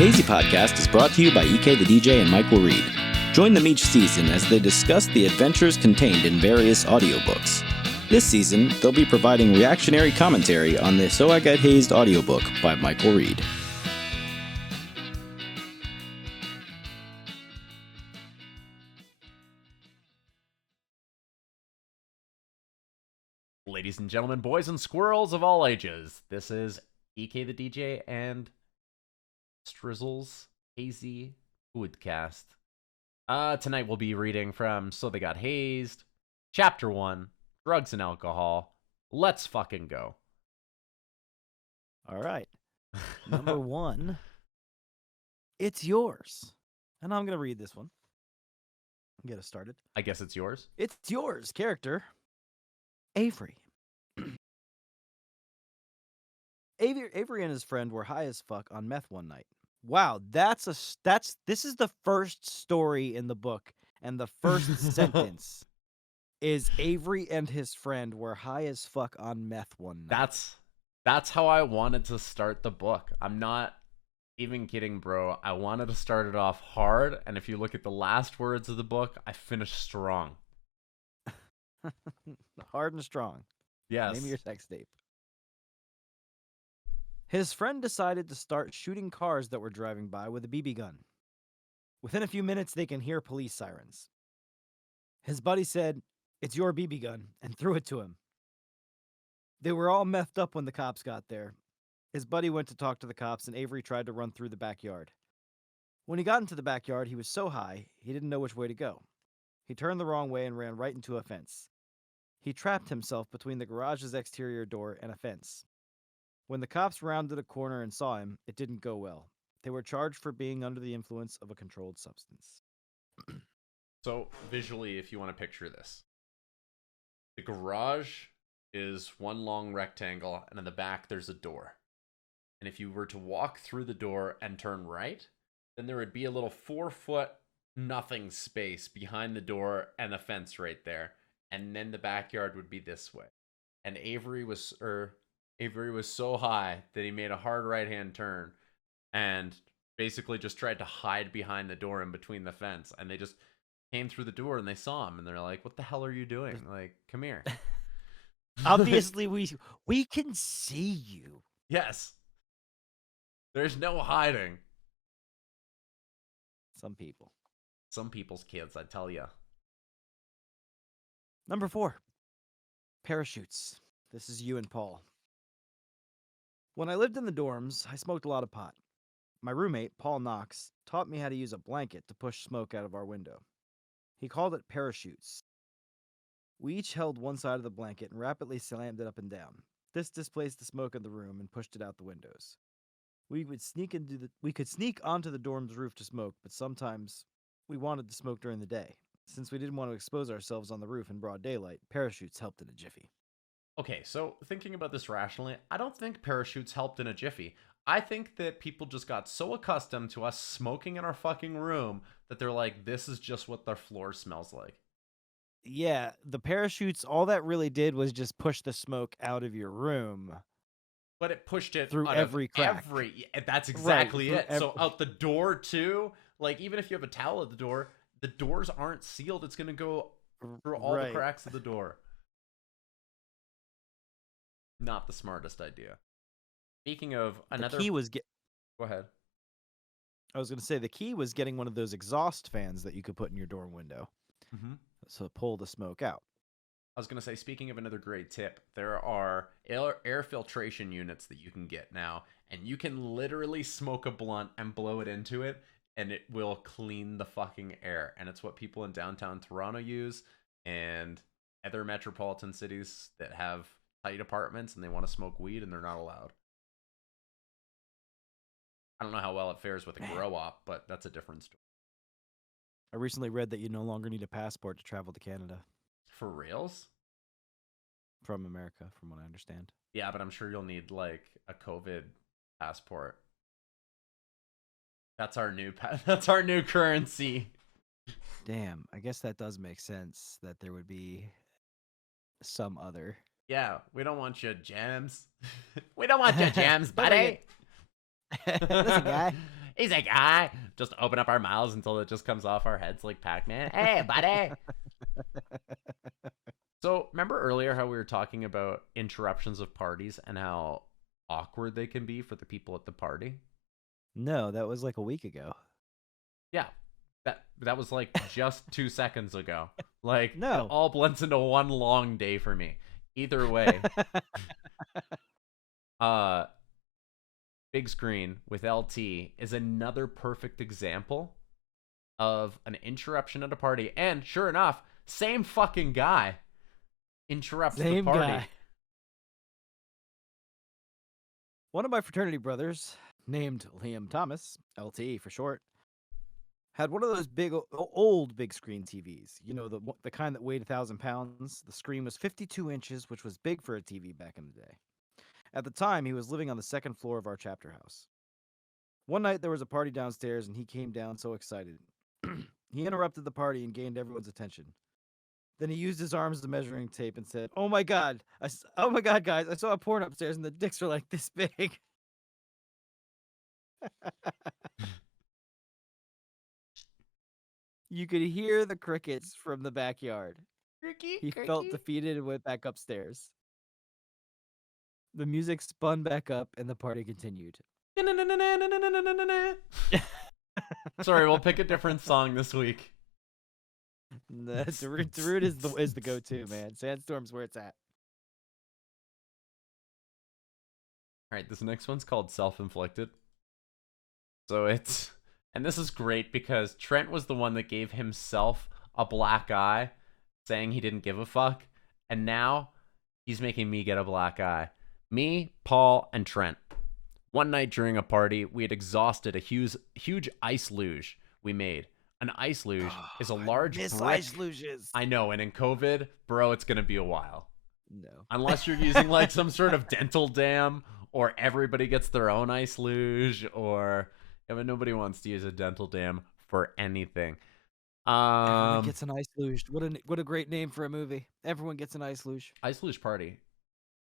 Hazy podcast is brought to you by EKtheDJ and Michael Reid. Join them each season as they discuss the adventures contained in various audiobooks. This season, they'll be providing reactionary commentary on the So I Got Hazed audiobook by Michael Reid. Ladies and gentlemen, boys and squirrels of all ages, this is EKtheDJ and Strizzle's Hazy Foodcast. Tonight we'll be reading from So They Got Hazed, Chapter 1, Drugs and Alcohol. Let's fucking go. All right. Number 1, it's yours. And I'm going to read this one. Get us started. I guess it's yours. It's yours, character. Avery. Avery and his friend were high as fuck on meth one night. Wow, this is the first story in the book, and the first sentence is Avery and his friend were high as fuck on meth one night. That's how I wanted to start the book. I'm not even kidding, bro. I wanted to start it off hard, and if you look at the last words of the book, I finished strong. Hard and strong. Yes. Name of your sex tape. His friend decided to start shooting cars that were driving by with a BB gun. Within a few minutes, they can hear police sirens. His buddy said, "It's your BB gun," and threw it to him. They were all methed up when the cops got there. His buddy went to talk to the cops, and Avery tried to run through the backyard. When he got into the backyard, he was so high, he didn't know which way to go. He turned the wrong way and ran right into a fence. He trapped himself between the garage's exterior door and a fence. When the cops rounded a corner and saw him, it didn't go well. They were charged for being under the influence of a controlled substance. So, visually, if you want to picture this, the garage is one long rectangle, and in the back there's a door. And if you were to walk through the door and turn right, then there would be a little 4-foot nothing space behind the door and a fence right there. And then the backyard would be this way. And Avery was so high that he made a hard right-hand turn and basically just tried to hide behind the door in between the fence. And they just came through the door and they saw him and they're like, "What the hell are you doing? Like, come here." Obviously, we can see you. Yes. There's no hiding. Some people. Some people's kids, I tell ya. Number 4, parachutes. This is you and Paul. When I lived in the dorms, I smoked a lot of pot. My roommate, Paul Knox, taught me how to use a blanket to push smoke out of our window. He called it parachutes. We each held one side of the blanket and rapidly slammed it up and down. This displaced the smoke in the room and pushed it out the windows. We could sneak onto the dorm's roof to smoke, but sometimes we wanted to smoke during the day. Since we didn't want to expose ourselves on the roof in broad daylight, parachutes helped in a jiffy. Okay, so thinking about this rationally, I don't think parachutes helped in a jiffy. I think that people just got so accustomed to us smoking in our fucking room that they're like, this is just what their floor smells like. Yeah, the parachutes, all that really did was just push the smoke out of your room. But it pushed it through out every of crack. That's exactly right, it. So out the door too, like even if you have a towel at the doors aren't sealed. It's going to go through all the cracks of the door. Not the smartest idea. Speaking of another... The key was... Go ahead. I was going to say, the key was getting one of those exhaust fans that you could put in your dorm window. Mm-hmm. So pull the smoke out. I was going to say, speaking of another great tip, there are air filtration units that you can get now, and you can literally smoke a blunt and blow it into it, and it will clean the fucking air. And it's what people in downtown Toronto use, and other metropolitan cities that have tight apartments and they want to smoke weed and they're not allowed. I don't know how well it fares with a grow op, but that's a different story. I recently read that you no longer need a passport to travel to Canada. For reals? From America, from what I understand. Yeah, but I'm sure you'll need like a COVID passport. That's our new currency. Damn, I guess that does make sense that there would be some other. Yeah, we don't want your gems. We don't want your gems, buddy. Listen, guy. He's like, ah, just open up our mouths until it just comes off our heads like Pac-Man. Hey, buddy. So remember earlier how we were talking about interruptions of parties and how awkward they can be for the people at the party? No, that was like a week ago. Yeah. That was like just 2 seconds ago. Like, No. it all blends into one long day for me. Either way, big screen with LT is another perfect example of an interruption at a party. And sure enough, same fucking guy interrupts the party. Guy. One of my fraternity brothers, named Liam Thomas, LT for short, had one of those big, old big screen TVs. You know, the kind that weighed 1,000 pounds. The screen was 52 inches, which was big for a TV back in the day. At the time, he was living on the second floor of our chapter house. One night, there was a party downstairs, and he came down so excited. He interrupted the party and gained everyone's attention. Then he used his arms as a measuring tape and said, oh my God, guys, I saw a porn upstairs, and the dicks are like this big. You could hear the crickets from the backyard. He felt defeated and went back upstairs. The music spun back up and the party continued. Sorry, we'll pick a different song this week. Darude is the go-to, man. Sandstorm's where it's at. All right, this next one's called Self-Inflicted. So it's... And this is great because Trent was the one that gave himself a black eye, saying he didn't give a fuck. And now he's making me get a black eye. Me, Paul, and Trent. One night during a party, we had exhausted a huge ice luge we made. An ice luge is a large brick. Ice luges. I know, and in COVID, bro, it's going to be a while. No. Unless you're using like some sort of dental dam, or everybody gets their own ice luge, or... Yeah, but nobody wants to use a dental dam for anything. Everyone gets an ice luge. What a great name for a movie. Everyone gets an ice luge. Ice luge party.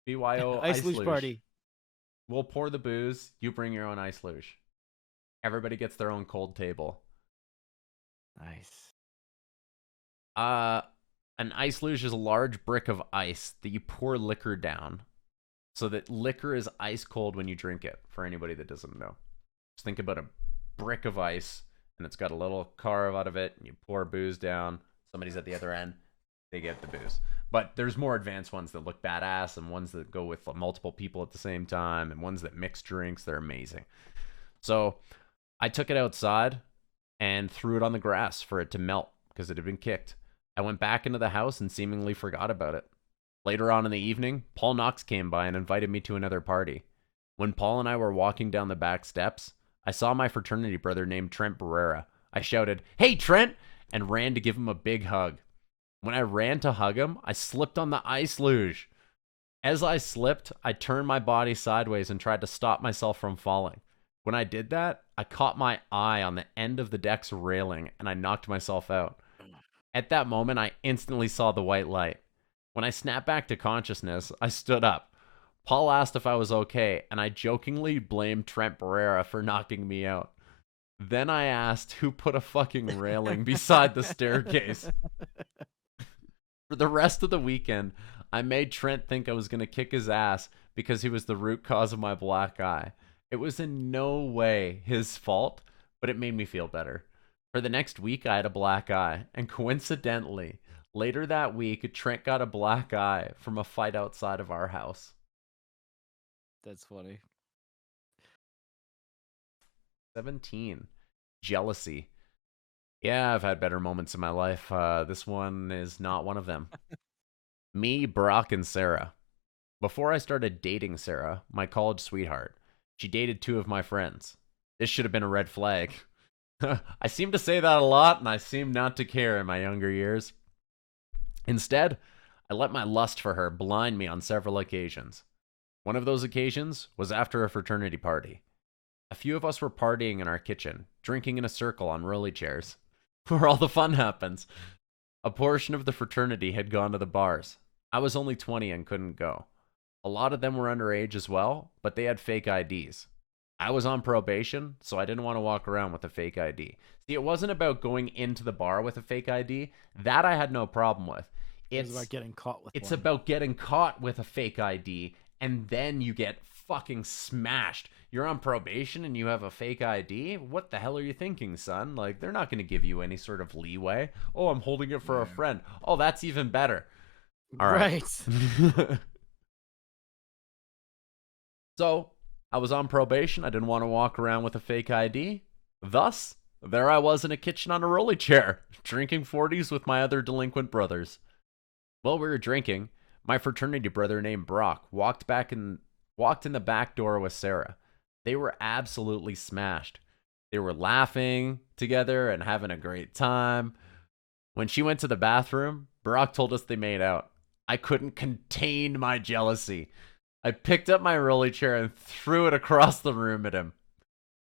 BYO ice luge party. We'll pour the booze. You bring your own ice luge. Everybody gets their own cold table. Nice. An ice luge is a large brick of ice that you pour liquor down, so that liquor is ice cold when you drink it. For anybody that doesn't know. Just think about a brick of ice, and it's got a little carve out of it, and you pour booze down. Somebody's at the other end. They get the booze. But there's more advanced ones that look badass, and ones that go with multiple people at the same time, and ones that mix drinks. They're amazing. So I took it outside and threw it on the grass for it to melt because it had been kicked. I went back into the house and seemingly forgot about it. Later on in the evening, Paul Knox came by and invited me to another party. When Paul and I were walking down the back steps, I saw my fraternity brother named Trent Barrera. I shouted, "Hey, Trent!" and ran to give him a big hug. When I ran to hug him, I slipped on the ice luge. As I slipped, I turned my body sideways and tried to stop myself from falling. When I did that, I caught my eye on the end of the deck's railing and I knocked myself out. At that moment, I instantly saw the white light. When I snapped back to consciousness, I stood up. Paul asked if I was okay, and I jokingly blamed Trent Barrera for knocking me out. Then I asked who put a fucking railing beside the staircase. For the rest of the weekend, I made Trent think I was going to kick his ass because he was the root cause of my black eye. It was in no way his fault, but it made me feel better. For the next week, I had a black eye, and coincidentally, later that week, Trent got a black eye from a fight outside of our house. That's funny. 17. Jealousy. Yeah, I've had better moments in my life. This one is not one of them. Me, Brock, and Sarah. Before I started dating Sarah, my college sweetheart, she dated 2 of my friends. This should have been a red flag. I seem to say that a lot, and I seem not to care in my younger years. Instead, I let my lust for her blind me on several occasions. One of those occasions was after a fraternity party. A few of us were partying in our kitchen, drinking in a circle on rolly chairs, where all the fun happens. A portion of the fraternity had gone to the bars. I was only 20 and couldn't go. A lot of them were underage as well, but they had fake IDs. I was on probation, so I didn't want to walk around with a fake ID. See, it wasn't about going into the bar with a fake ID. That I had no problem with. It's about getting caught with It's one. about getting caught with a fake ID, and then you get fucking smashed. You're on probation and you have a fake ID? What the hell are you thinking, son? Like, they're not going to give you any sort of leeway. Oh, I'm holding it for a friend. Oh, that's even better. All right. So, I was on probation. I didn't want to walk around with a fake ID. Thus, there I was in a kitchen on a rolly chair, drinking 40s with my other delinquent brothers. While we were drinking, my fraternity brother named Brock walked in the back door with Sarah. They were absolutely smashed. They were laughing together and having a great time. When she went to the bathroom, Brock told us they made out. I couldn't contain my jealousy. I picked up my rolly chair and threw it across the room at him.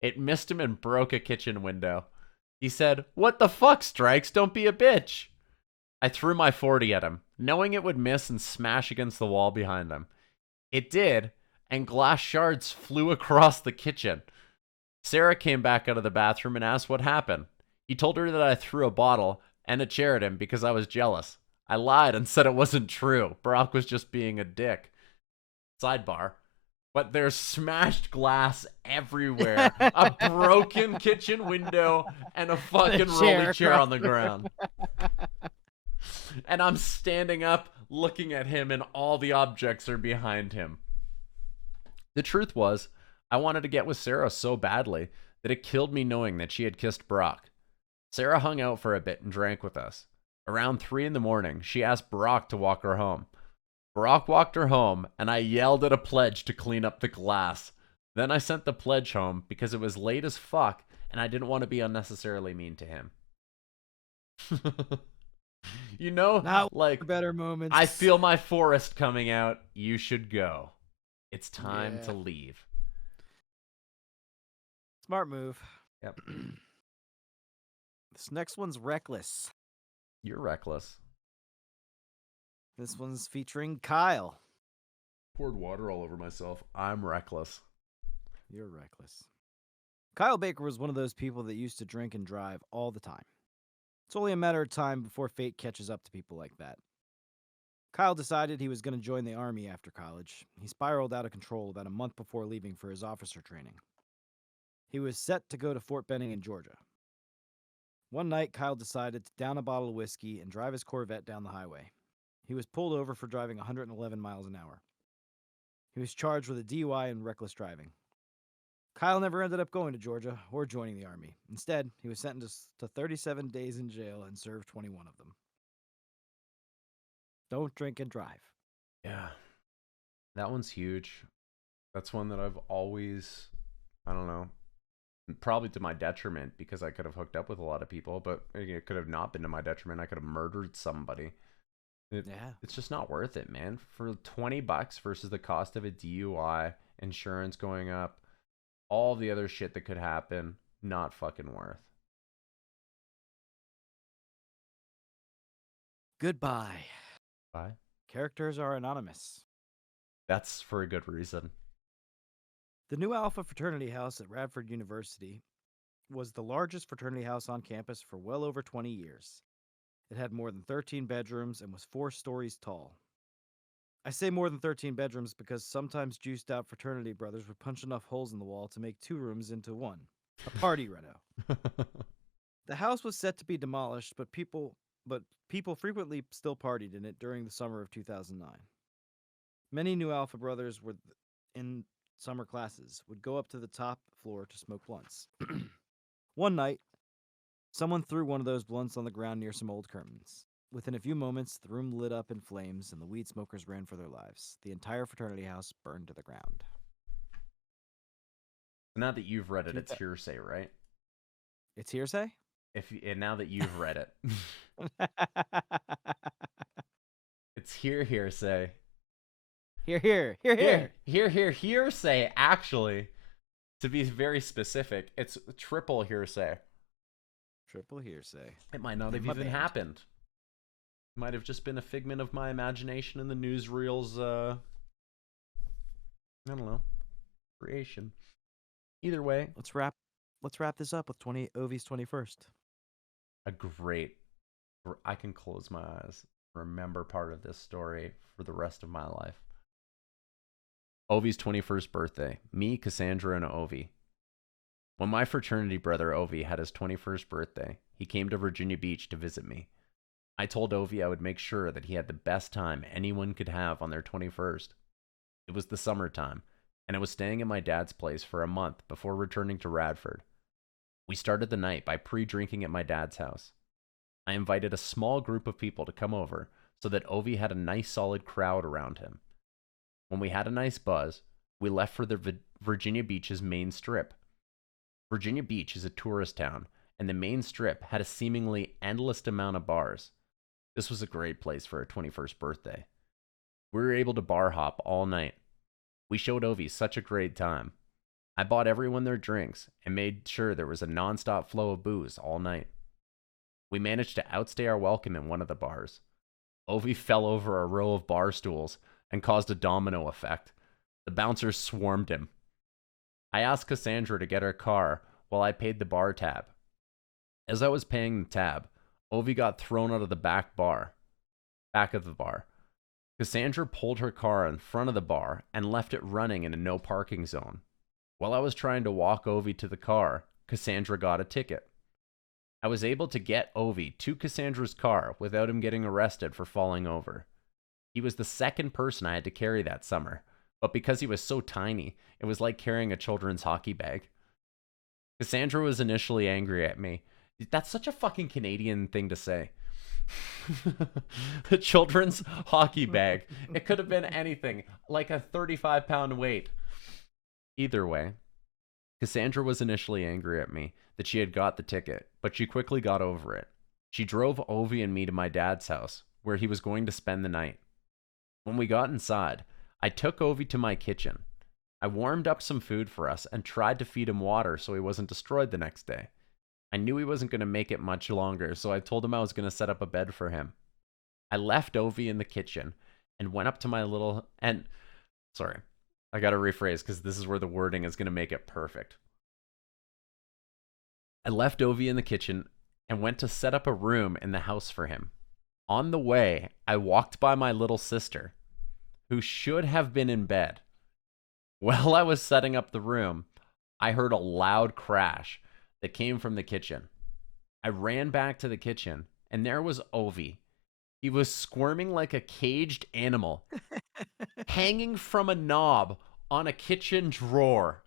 It missed him and broke a kitchen window. He said, "What the fuck, Strikes? Don't be a bitch." I threw my 40 at him, knowing it would miss and smash against the wall behind him. It did, and glass shards flew across the kitchen. Sarah came back out of the bathroom and asked what happened. He told her that I threw a bottle and a chair at him because I was jealous. I lied and said it wasn't true. Brock was just being a dick. Sidebar. But there's smashed glass everywhere. A broken kitchen window and a fucking rolly chair on the ground. And I'm standing up looking at him and all the objects are behind him. The truth was, I wanted to get with Sarah so badly that it killed me knowing that she had kissed Brock. Sarah hung out for a bit and drank with us. Around 3 a.m, she asked Brock to walk her home. Brock walked her home, and I yelled at a pledge to clean up the glass. Then I sent the pledge home because it was late as fuck, and I didn't want to be unnecessarily mean to him. You know, Not like, better moments. I feel my forest coming out. You should go. It's time to leave. Smart move. Yep. This next one's reckless. You're reckless. This one's featuring Kyle. Poured water all over myself. I'm reckless. You're reckless. Kyle Baker was one of those people that used to drink and drive all the time. It's only a matter of time before fate catches up to people like that. Kyle decided he was going to join the Army after college. He spiraled out of control about a month before leaving for his officer training. He was set to go to Fort Benning in Georgia. One night, Kyle decided to down a bottle of whiskey and drive his Corvette down the highway. He was pulled over for driving 111 miles an hour. He was charged with a DUI and reckless driving. Kyle never ended up going to Georgia or joining the Army. Instead, he was sentenced to 37 days in jail and served 21 of them. Don't drink and drive. Yeah. That one's huge. That's one that I've always, I don't know, probably to my detriment because I could have hooked up with a lot of people, but it could have not been to my detriment. I could have murdered somebody. It's just not worth it, man. For $20 versus the cost of a DUI, insurance going up, all the other shit that could happen, not fucking worth. Goodbye. Bye. Characters are anonymous. That's for a good reason. The New Alpha fraternity house at Radford University was the largest fraternity house on campus for well over 20 years. It had more than 13 bedrooms and was 4 stories tall. I say more than 13 bedrooms because sometimes juiced out fraternity brothers would punch enough holes in the wall to make 2 rooms into one. A party reno. The house was set to be demolished, but people frequently still partied in it during the summer of 2009. Many New Alpha brothers were in summer classes would go up to the top floor to smoke blunts. One night, someone threw one of those blunts on the ground near some old curtains. Within a few moments, the room lit up in flames and the weed smokers ran for their lives. The entire fraternity house burned to the ground. Now that you've read it, it's hearsay, right? It's hearsay? And now that you've read it. It's hearsay. Hearsay, actually. To be very specific, it's triple hearsay. Triple hearsay. It might not have even happened. It might have just been a figment of my imagination and the newsreel's, I don't know, creation. Either way, Let's wrap this up with Ovie's 21st. a great. I can close my eyes, remember part of this story for the rest of my life. Ovie's 21st birthday. Me, Cassandra, and Ovie. When my fraternity brother Ovie had his 21st birthday, he came to Virginia Beach to visit me. I told Ovie I would make sure that he had the best time anyone could have on their 21st. It was the summertime, and I was staying at my dad's place for a month before returning to Radford. We started the night by pre-drinking at my dad's house. I invited a small group of people to come over so that Ovie had a nice solid crowd around him. When we had a nice buzz, we left for the Virginia Beach's main strip. Virginia Beach is a tourist town, and the main strip had a seemingly endless amount of bars. This was a great place for a 21st birthday. We were able to bar hop all night. We showed Ovie such a great time. I bought everyone their drinks and made sure there was a nonstop flow of booze all night. We managed to outstay our welcome in one of the bars. Ovie fell over a row of bar stools and caused a domino effect. The bouncers swarmed him. I asked Cassandra to get her car while I paid the bar tab. As I was paying the tab, Ovie got thrown out of the back of the bar. Cassandra pulled her car in front of the bar and left it running in a no parking zone. While I was trying to walk Ovie to the car, Cassandra got a ticket. I was able to get Ovie to Cassandra's car without him getting arrested for falling over. He was the second person I had to carry that summer, but because he was so tiny, it was like carrying a children's hockey bag. Cassandra was initially angry at me. That's such a fucking Canadian thing to say. A children's hockey bag. It could have been anything, like a 35-pound weight. Either way, Cassandra was initially angry at me that she had got the ticket, but she quickly got over it. She drove Ovie and me to my dad's house, where he was going to spend the night. When we got inside, I took Ovie to my kitchen. I warmed up some food for us and tried to feed him water so he wasn't destroyed the next day. I knew he wasn't going to make it much longer, so I told him I was going to set up a bed for him. I left Ovie in the kitchen and went up to my little... Sorry, I got to rephrase because this is where the wording is going to make it perfect. I left Ovie in the kitchen and went to set up a room in the house for him. On the way, I walked by my little sister, who should have been in bed. While I was setting up the room, I heard a loud crash that came from the kitchen. I ran back to the kitchen, and there was Ovie. He was squirming like a caged animal, hanging from a knob on a kitchen drawer.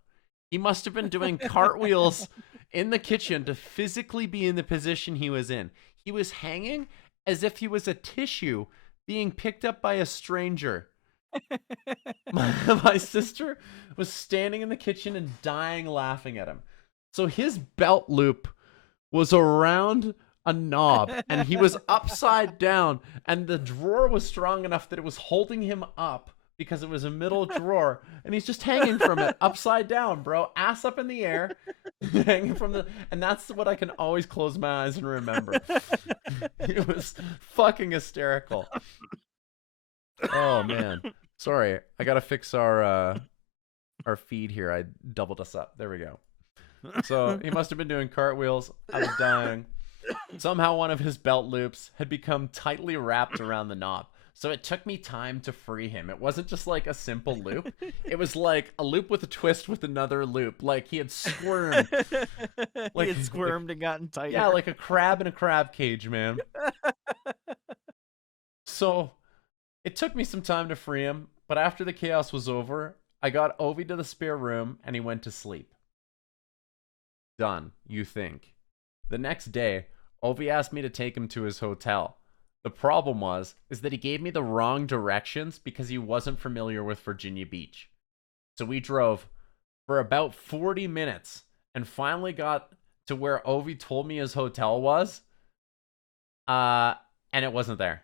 He must have been doing cartwheels in the kitchen to physically be in the position he was in. He was hanging as if he was a tissue being picked up by a stranger. My sister was standing in the kitchen and dying laughing at him. So his belt loop was around a knob and he was upside down, and the drawer was strong enough that it was holding him up because it was a middle drawer, and he's just hanging from it upside down, bro, ass up in the air, hanging from the... And that's what I can always close my eyes and remember. It was fucking hysterical. Oh man, sorry, I gotta fix our feed here. I doubled us up. There we go. So he must have been doing cartwheels. I was dying. Somehow one of his belt loops had become tightly wrapped around the knob, so it took me time to free him. It wasn't just like a simple loop. It was like a loop with a twist with another loop. Like he had squirmed. Like, he had squirmed and gotten tighter. Yeah, like a crab in a crab cage, man. So it took me some time to free him, but after the chaos was over, I got Ovie to the spare room and he went to sleep. Done, you think. The next day, Ovie asked me to take him to his hotel. The problem is that he gave me the wrong directions because he wasn't familiar with Virginia Beach. So we drove for about 40 minutes and finally got to where Ovie told me his hotel was. And it wasn't there.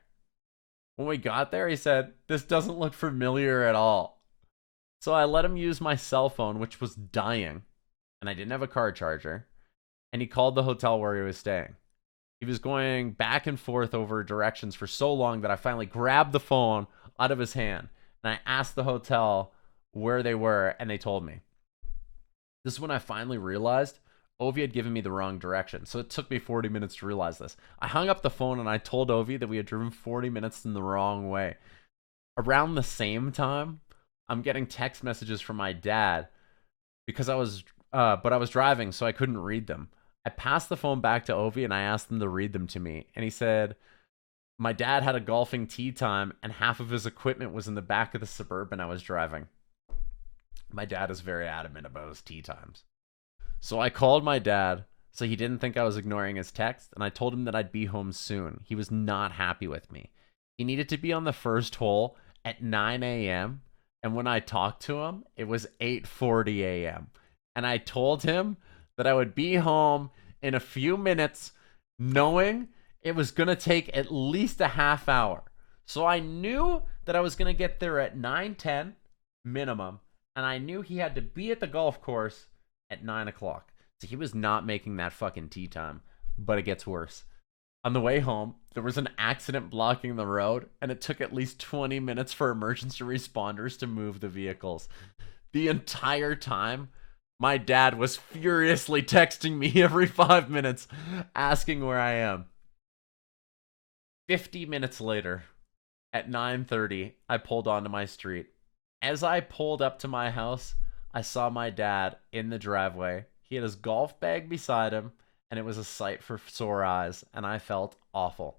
When we got there, he said, "This doesn't look familiar at all." So I let him use my cell phone, which was dying, and I didn't have a car charger, and he called the hotel where he was staying. He was going back and forth over directions for so long that I finally grabbed the phone out of his hand, and I asked the hotel where they were, and they told me. This is when I finally realized Ovie had given me the wrong direction. So it took me 40 minutes to realize this. I hung up the phone and I told Ovie that we had driven 40 minutes in the wrong way. Around the same time, I'm getting text messages from my dad because I was driving, so I couldn't read them. I passed the phone back to Ovie and I asked him to read them to me. And he said, my dad had a golfing tee time and half of his equipment was in the back of the Suburban I was driving. My dad is very adamant about his tee times. So I called my dad so he didn't think I was ignoring his text, and I told him that I'd be home soon. He was not happy with me. He needed to be on the first hole at 9 a.m., and when I talked to him, it was 8:40 a.m. And I told him that I would be home in a few minutes, knowing it was going to take at least a half hour. So I knew that I was going to get there at 9:10 minimum, and I knew he had to be at the golf course at 9 o'clock. So he was not making that fucking tee time. But it gets worse. On the way home, there was an accident blocking the road, and it took at least 20 minutes for emergency responders to move the vehicles. The entire time, my dad was furiously texting me every 5 minutes, asking where I am. 50 minutes later, at 9:30, I pulled onto my street. As I pulled up to my house, I saw my dad in the driveway. He had his golf bag beside him, and it was a sight for sore eyes, and I felt awful.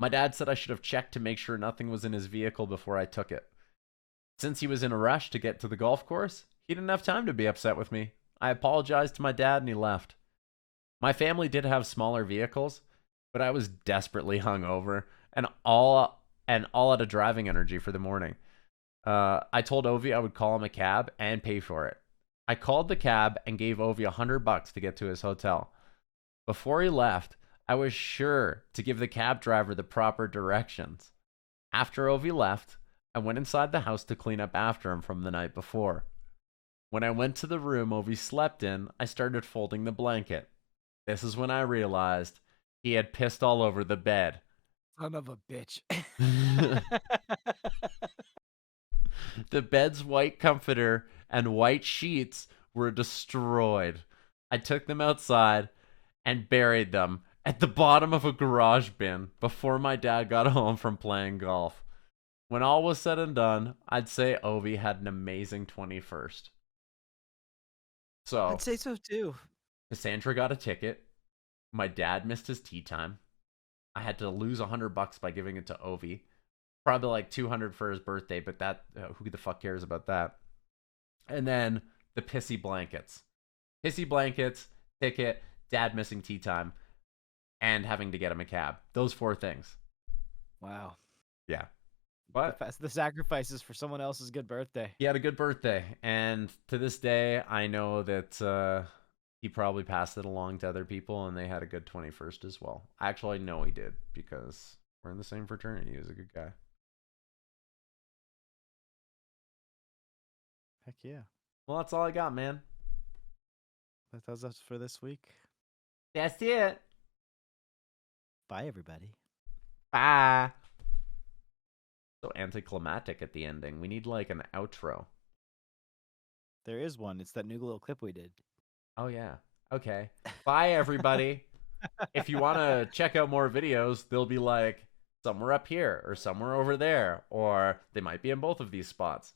My dad said I should have checked to make sure nothing was in his vehicle before I took it. Since he was in a rush to get to the golf course, he didn't have time to be upset with me. I apologized to my dad, and he left. My family did have smaller vehicles, but I was desperately hungover and all out of driving energy for the morning. I told Ovie I would call him a cab and pay for it. I called the cab and gave Ovie $100 to get to his hotel. Before he left, I was sure to give the cab driver the proper directions. After Ovie left, I went inside the house to clean up after him from the night before. When I went to the room Ovie slept in, I started folding the blanket. This is when I realized he had pissed all over the bed. Son of a bitch. The bed's white comforter and white sheets were destroyed. I took them outside and buried them at the bottom of a garage bin before my dad got home from playing golf. When all was said and done, I'd say Ovie had an amazing 21st. So I'd say so too. Cassandra got a ticket. My dad missed his tea time. I had to lose $100 by giving it to Ovie. Probably like $200 for his birthday, but that who the fuck cares about that? And then the pissy blankets, ticket, dad missing tea time, and having to get him a cab. Those 4 things. Wow. Yeah, but the sacrifices for someone else's good birthday. he had a good birthday, and to this day, I know that he probably passed it along to other people, and they had a good 21st as well. Actually, I know he did because we're in the same fraternity. He was a good guy. Heck yeah. Well, that's all I got, man. That does us for this week. That's it. Bye, everybody. Bye. So anticlimactic at the ending. We need like an outro. There is one. It's that new little clip we did. Oh, yeah. Okay. Bye, everybody. If you want to check out more videos, they'll be like somewhere up here or somewhere over there, or they might be in both of these spots.